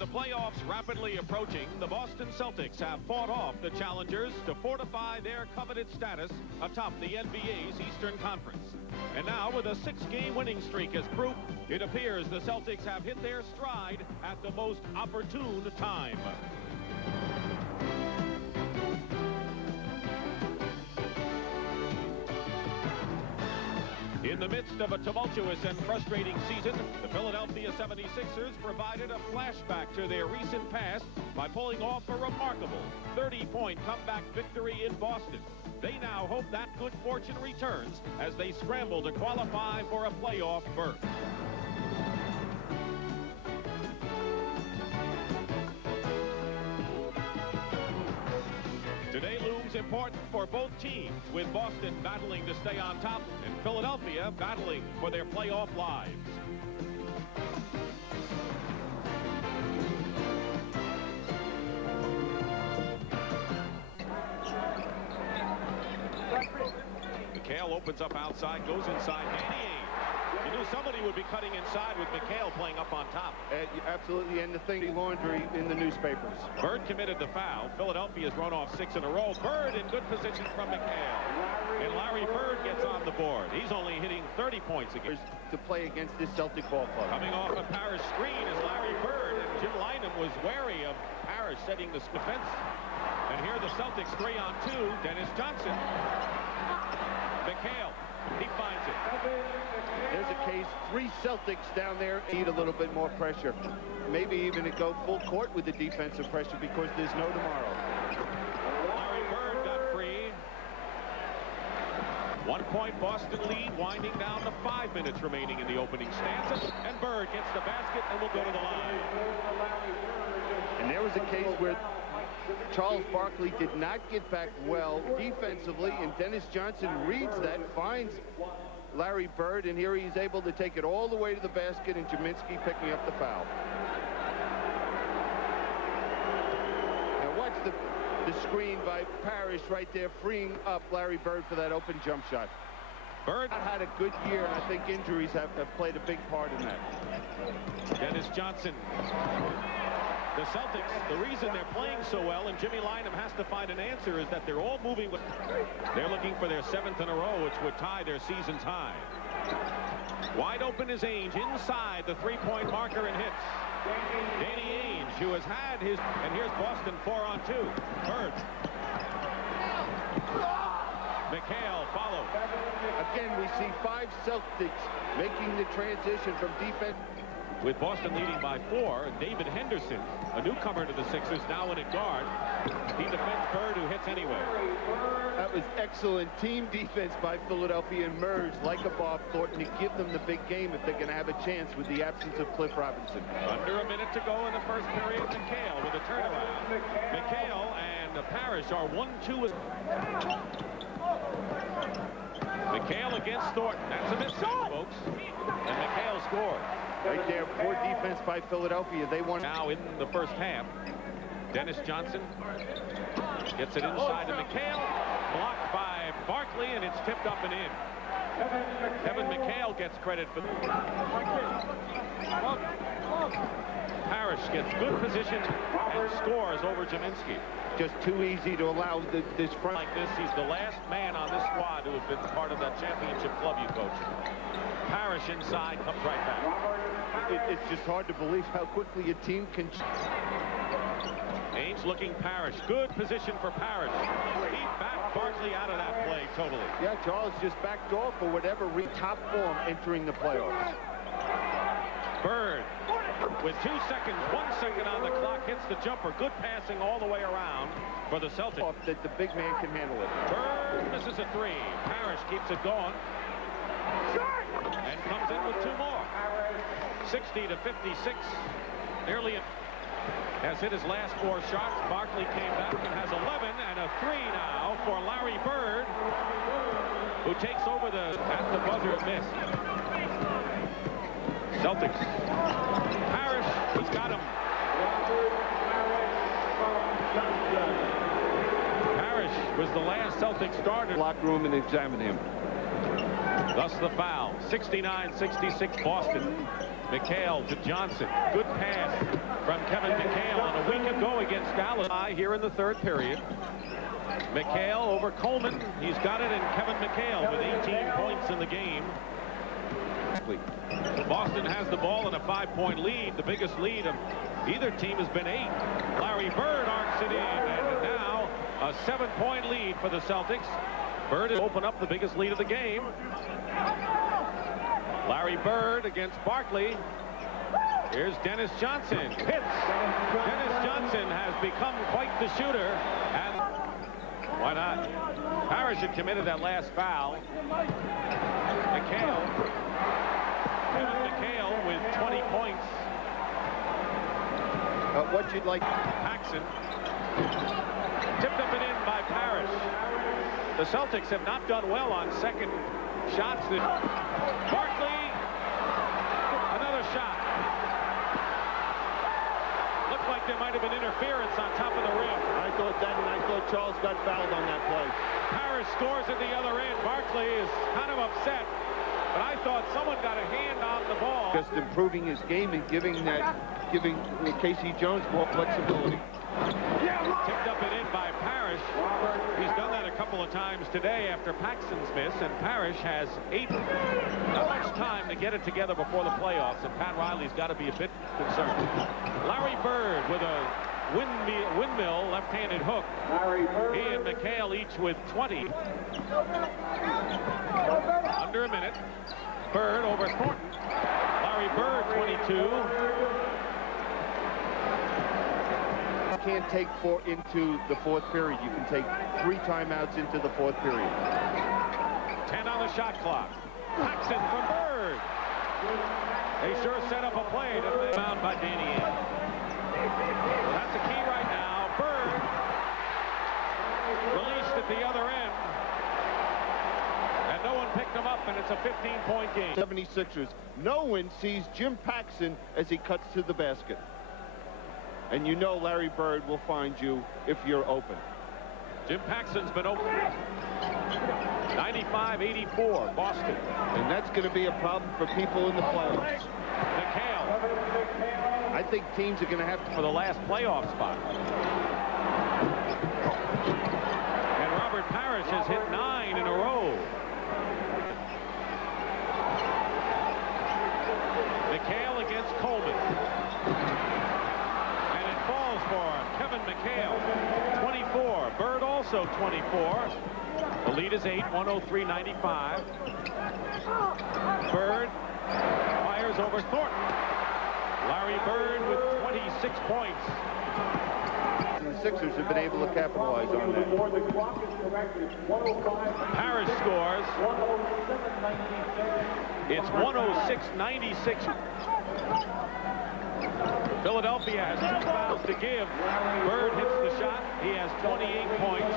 the playoffs rapidly approaching, the Boston Celtics have fought off the challengers to fortify their coveted status atop the NBA's Eastern Conference. And now, with a 6-game winning streak as proof, it appears the Celtics have hit their stride at the most opportune time. In the midst of a tumultuous and frustrating season, the Philadelphia 76ers provided a flashback to their recent past by pulling off a remarkable 30-point comeback victory in Boston. They now hope that good fortune returns as they scramble to qualify for a playoff berth. Today looms important for both teams, with Boston battling to stay on top and Philadelphia battling for their playoff lives. McHale opens up outside, goes inside. You knew somebody would be cutting inside with McHale playing up on top. Absolutely, and the thing, laundry in the newspapers. Bird committed the foul. Philadelphia's run off 6 in a row. Bird in good position from McHale. And Larry Bird gets on the board. He's only hitting 30 points against to play against this Celtic ball club. Coming off a Parrish screen is Larry Bird, and Jim Lynam was wary of Parrish setting the defense. And here the Celtics 3-on-2. Dennis Johnson. McHale. He finds it. There's a case. 3 Celtics down there need a little bit more pressure. Maybe even to go full court with the defensive pressure because there's no tomorrow. Larry Bird got free. 1-point Boston lead, winding down to 5 minutes remaining in the opening stanza. And Bird gets the basket and will go to the line. And there was a case where Charles Barkley did not get back well defensively, and Dennis Johnson reads that, finds Larry Bird, and here he's able to take it all the way to the basket, and Jaminski picking up the foul. Now watch the screen by Parrish right there, freeing up Larry Bird for that open jump shot. Bird had a good year, and I think injuries have played a big part in that. Dennis Johnson. The Celtics, the reason they're playing so well, and Jimmy Lynam has to find an answer, is that they're all moving with. They're looking for their 7th in a row, which would tie their season's high. Wide open is Ainge inside the 3-point marker and hits. Danny Ainge, who has had his, and here's Boston 4-on-2. Bird. McHale follows. Again, we see 5 Celtics making the transition from defense. With Boston leading by 4, David Henderson, a newcomer to the Sixers, now in at guard. He defends Bird, who hits anyway. That was excellent team defense by Philadelphia, and merged like a Bob Thornton to give them the big game if they're going to have a chance with the absence of Cliff Robinson. Under a minute to go in the first period. McHale with a turnaround. McHale and Parrish are 1-2. McHale against Thornton. That's a miss, folks. And McHale scored. Right there, poor defense by Philadelphia. They won. Now in the first half, Dennis Johnson gets it inside to McHale. Blocked by Barkley, and it's tipped up and in. Kevin McHale gets credit for Parrish gets good position and scores over Jaminski. Just too easy to allow this front. Like this, he's the last man on this squad who has been part of that championship club you coached. Parrish inside, comes right back. It's just hard to believe how quickly a team can. Ainge looking Parrish. Good position for Parrish. He backed Barkley out of that play totally. Yeah, Charles just backed off for whatever top form entering the playoffs. Bird with 2 seconds, 1 second on the clock, hits the jumper. Good passing all the way around for the Celtics. That the big man can handle it. Bird misses a 3. Parrish keeps it going. And comes in with 2 more. 60-56. Nearly has hit his last 4 shots. Barkley came back and has 11 and a 3 now for Larry Bird, who takes over at the buzzer miss. Celtics. Parrish, he's got him. Parrish was the last Celtic starter. Locker room and examine him. Thus the foul. 69-66 Boston. McHale to Johnson. Good pass from Kevin McHale on a week ago against Dallas here in the third period. McHale over Coleman. He's got it, and Kevin McHale with 18 points in the game. Boston has the ball in a 5-point lead. The biggest lead of either team has been 8. Larry Bird arcs it in, and now a 7-point lead for the Celtics. Bird will open up the biggest lead of the game. Larry Bird against Barkley. Here's Dennis Johnson. Hits. Dennis Johnson has become quite the shooter. And why not? Parrish had committed that last foul. McHale. Kevin McHale with 20 points. What you'd like. Paxson. Tipped up and in by Parrish. The Celtics have not done well on second shots. Barkley. Another shot. Looked like there might have been interference on top of the rim. I thought that, and I thought Charles got fouled on that play. Parrish scores at the other end. Barkley is kind of upset, but I thought someone got a hand on the ball. Just improving his game and giving Casey Jones more flexibility. Tipped up and in by Parrish. He's done that a couple of times today after Paxson's miss, and Parrish has 8. Not much time to get it together before the playoffs, and Pat Riley's got to be a bit concerned. Larry Bird with a windmill left-handed hook. He and McHale each with 20. Under a minute. Bird over Thornton. Larry Bird 22. You can't take 4 into the fourth period. You can take 3 timeouts into the fourth period. 10 on the shot clock. Paxson from Bird. They sure set up a play, didn't they? Found by Danny Ainge. Well, that's the key right now. Bird released at the other end. And no one picked him up, and it's a 15-point game. 76ers. No one sees Jim Paxson as he cuts to the basket. And you know Larry Bird will find you if you're open. Jim Paxson's been open. 95-84, Boston. And that's going to be a problem for people in the playoffs. McHale. I think teams are going to have to... For the last playoff spot. And Robert Parrish has hit 9 in a row. McHale against Coleman. And it falls for Kevin McHale. 24. Bird also 24. The lead is 8, 103-95. Bird fires over Thornton. Larry Bird with 26 points. The Sixers have been able to capitalize on that. Parrish scores. It's 106-96. Philadelphia has 2 fouls to give. Bird hits the shot. He has 28 points.